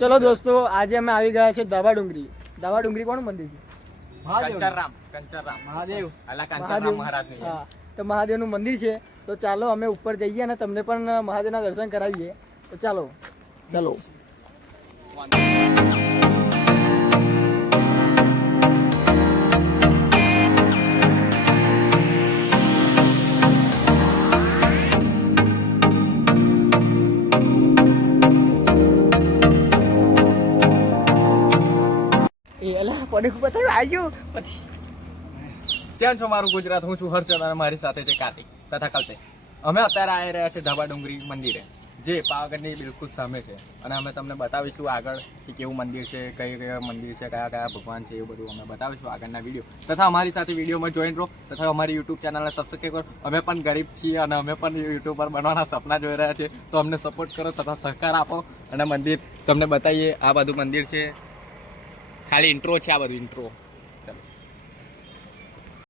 ચલો દોસ્તો, આજે અમે આવી ગયા છે દાવા ડુંગરી. દાવા ડુંગરી કોનું મંદિર છે? કંચરરામ મહાદેવ. અલા કંચરરામ મહારાજનું છે. હા, તો મહાદેવનું મંદિર છે. તો ચાલો અમે ઉપર જઈએ અને તમને પણ મહાદેવના દર્શન કરાવીએ. તો ચાલો ચાલો. કેમ છો મારું ગુજરાત? હું છું હર્ષદ અને મારી સાથે છે કાર્તિક તથા કલ્પેશ. અમે અત્યારે આવી રહ્યા છે ધાબા ડુંગરી મંદિરે, જે પાવાગઢની બિલકુલ સામે છે. અને અમે તમને બતાવીશું આગળ કે કેવું મંદિર છે, કયા મંદિર છે, કયા કયા ભગવાન છે, એવું બધું અમે બતાવીશું આગળના વિડીયો. તથા અમારી સાથે વિડીયોમાં જોઈન રહો તથા અમારી યુટ્યુબ ચેનલને સબસ્ક્રાઈબ કરો. અમે પણ ગરીબ છીએ અને અમે પણ યુટ્યુબર બનવાના સપના જોઈ રહ્યા છીએ. તો અમને સપોર્ટ કરો તથા સહકાર આપો અને મંદિર તમને બતાવીએ. આ બધું મંદિર છે, ખાલી ઇન્ટ્રો છે આ બધું ઇન્ટ્રો. ચાલો.